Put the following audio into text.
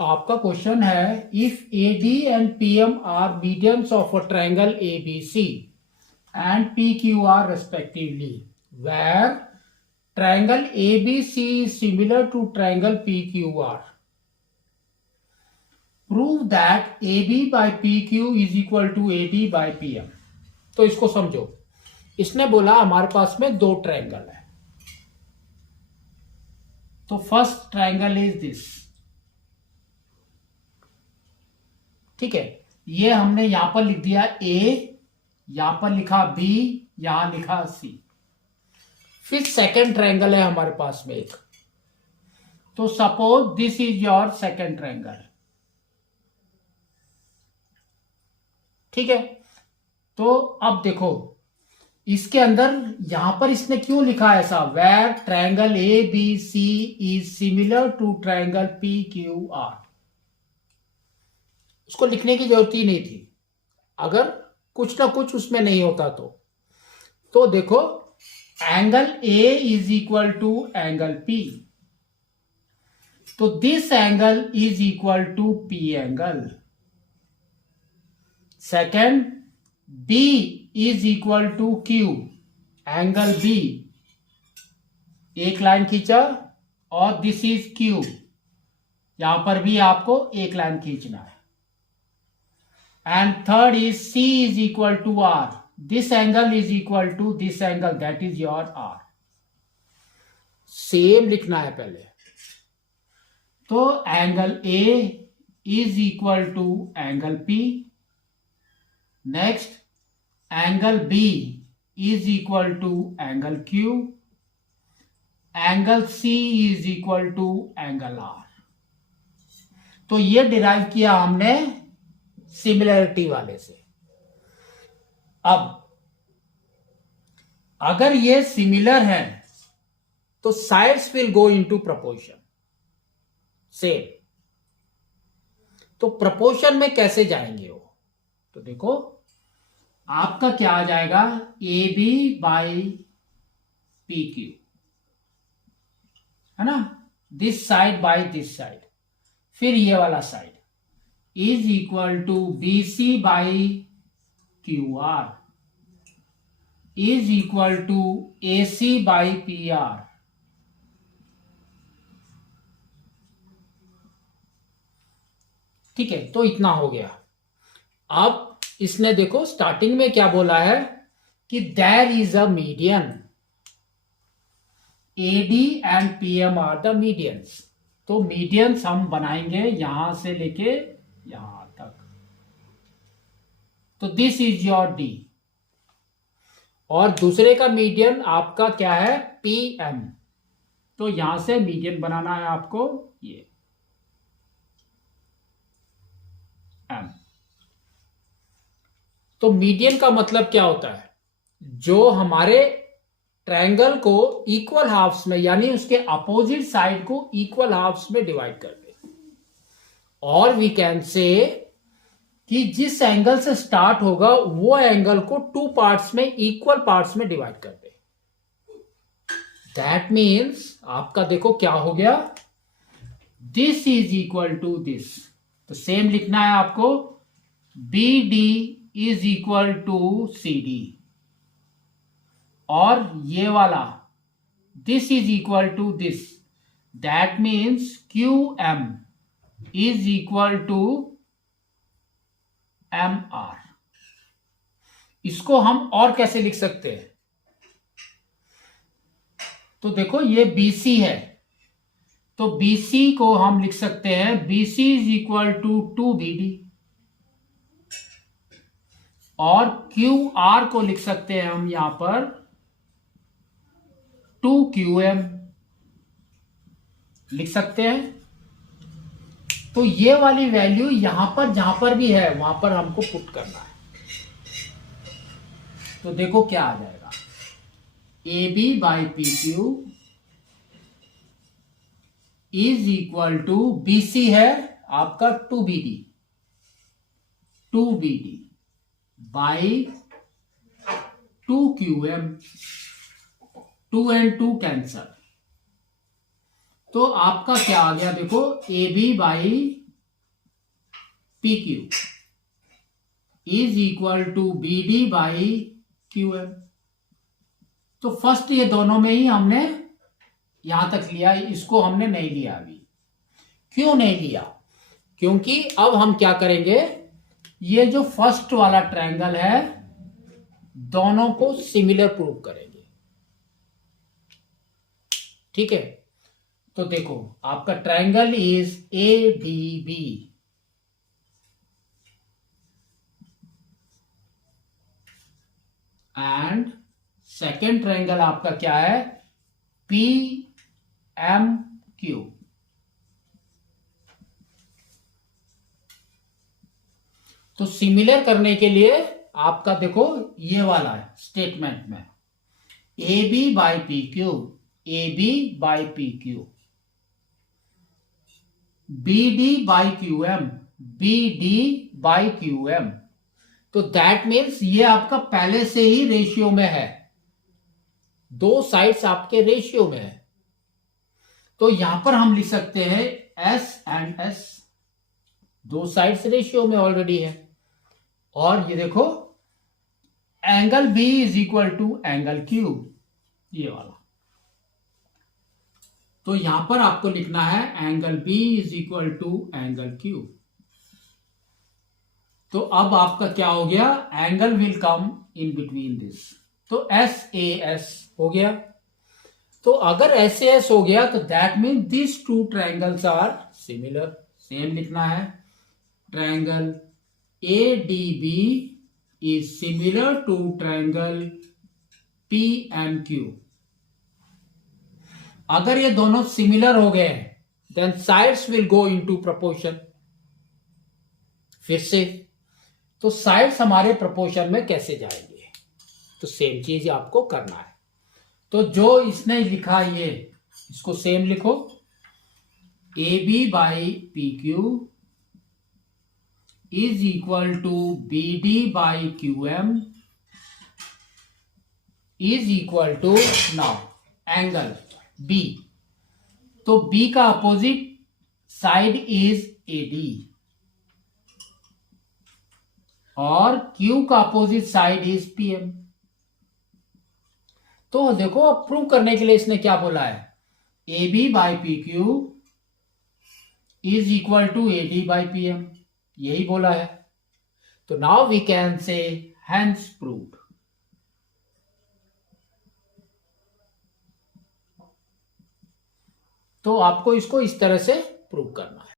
आपका क्वेश्चन है if A D and P M are medians of a triangle A B C and P Q R respectively where triangle A B C is similar to triangle P Q R prove that A B by P Q is equal to A D by P M. तो इसको समझो, इसने बोला हमारे पास में दो triangle है। तो फर्स्ट ट्रायंगल इज दिस, ठीक है, ये हमने यहां पर लिख दिया ए, यहां पर लिखा बी, यहां लिखा सी। फिर सेकंड ट्रायंगल है हमारे पास में एक। तो suppose this is your second triangle, ठीक है। तो अब देखो इसके अंदर यहां पर इसने क्यों लिखा है ऐसा, where triangle A B C is similar to triangle P Q R. उसको लिखने की जरूरत ही नहीं थी अगर कुछ ना कुछ उसमें नहीं होता तो देखो angle A is equal to angle P, तो this angle is equal to P angle. Second, B is equal to Q, angle B, एक लाइन खींचा, और दिस इज क्यू, यहां पर भी आपको एक लाइन खींचना है। And third is C is equal to R, this angle is equal to this angle, that is your R. Same लिखना है पहले। तो angle A is equal to angle P, next angle B is equal to angle Q, angle C is equal to angle R. तो ये derive किया हमने similarity वाले से। अब अगर ये सिमिलर है तो sides will go into proportion same. तो प्रपोर्शन में कैसे जाएंगे वो, तो देखो आपका क्या आ जाएगा, A B by P Q, है ना, this side by this side, फिर ये वाला side is equal to B C by Q R is equal to A C by P R. ठीक है, तो इतना हो गया। अब इसने देखो स्टार्टिंग में क्या बोला है कि there is a median, A D and P M are the medians. तो मीडियंस हम बनाएंगे यहां से लेके यहां तक। तो दिस इज योर डी, और दूसरे का मीडियन आपका क्या है, पी एम। तो यहां से मीडियन बनाना है आपको, ये एम। तो मीडियन का मतलब क्या होता है, जो हमारे ट्रायंगल को इक्वल हाफ्स में, यानी उसके अपोजिट साइड को इक्वल हाफ्स में डिवाइड कर दे। और वी कैन से कि जिस एंगल से स्टार्ट होगा वो एंगल को टू पार्ट्स में, इक्वल पार्ट्स में डिवाइड कर दे। दैट मीन्स आपका देखो क्या हो गया, this is equal to this. तो सेम लिखना है आपको, B D is equal to C D, और ये वाला this is equal to this, that means Q M is equal to M R. इसको हम और कैसे लिख सकते हैं, तो देखो ये BC है, तो BC को हम लिख सकते हैं BC is equal to 2BD, और QR को लिख सकते हैं हम यहां पर 2QM लिख सकते हैं। तो ये वाली वैल्यू यहां पर जहां पर भी है वहां पर हमको पुट करना है। तो देखो क्या आ जाएगा, A B by P Q is equal to BC है आपका 2BD by 2QM, 2 and 2 cancel. तो आपका क्या आ गया, देखो A B by P Q is equal to B D by Q M. तो फर्स्ट ये दोनों में ही हमने यहां तक लिया, इसको हमने नहीं लिया अभी। क्यों नहीं लिया? क्योंकि अब हम क्या करेंगे, ये जो फर्स्ट वाला ट्रायंगल है दोनों को सिमिलर प्रूव करेंगे। ठीक है, तो देखो आपका triangle is A D B, and second triangle आपका क्या है, पी एम क्यू। तो सिमिलर करने के लिए आपका देखो ये वाला है स्टेटमेंट में, A B by P Q, A B by P Q, B D by Q M, B D by Q M. तो दैट मीन्स ये आपका पहले से ही रेशियो में है, दो साइड्स आपके रेशियो में है। तो यहां पर हम लिख सकते हैं एस एंड एस, दो साइड्स रेशियो में ऑलरेडी है। और ये देखो angle B is equal to angle Q, ये वाला। तो यहां पर आपको लिखना है angle B is equal to angle Q. तो अब आपका क्या हो गया, angle will come in between this, तो एस ए एस हो गया। तो अगर एस ए एस हो गया तो that mean this two triangles are similar. Same लिखना है, triangle A D B is similar to triangle P M Q. अगर ये दोनों सिमिलर हो गए then sides will go into proportion. फिर से तो साइड्स हमारे प्रोपोर्शन में कैसे जाएंगे, तो सेम चीज आपको करना है। तो जो इसने लिखा ये इसको सेम लिखो, A B by P Q is equal to B D by Q M is equal to now angle B. तो बी का opposite side is A D और क्यू का opposite side is P M. तो देखो अब prove करने के लिए इसने क्या बोला है, A B by P Q is equal to A D by P M, यही बोला है। तो now we can say hence proved. तो आपको इसको इस तरह से प्रूव करना है।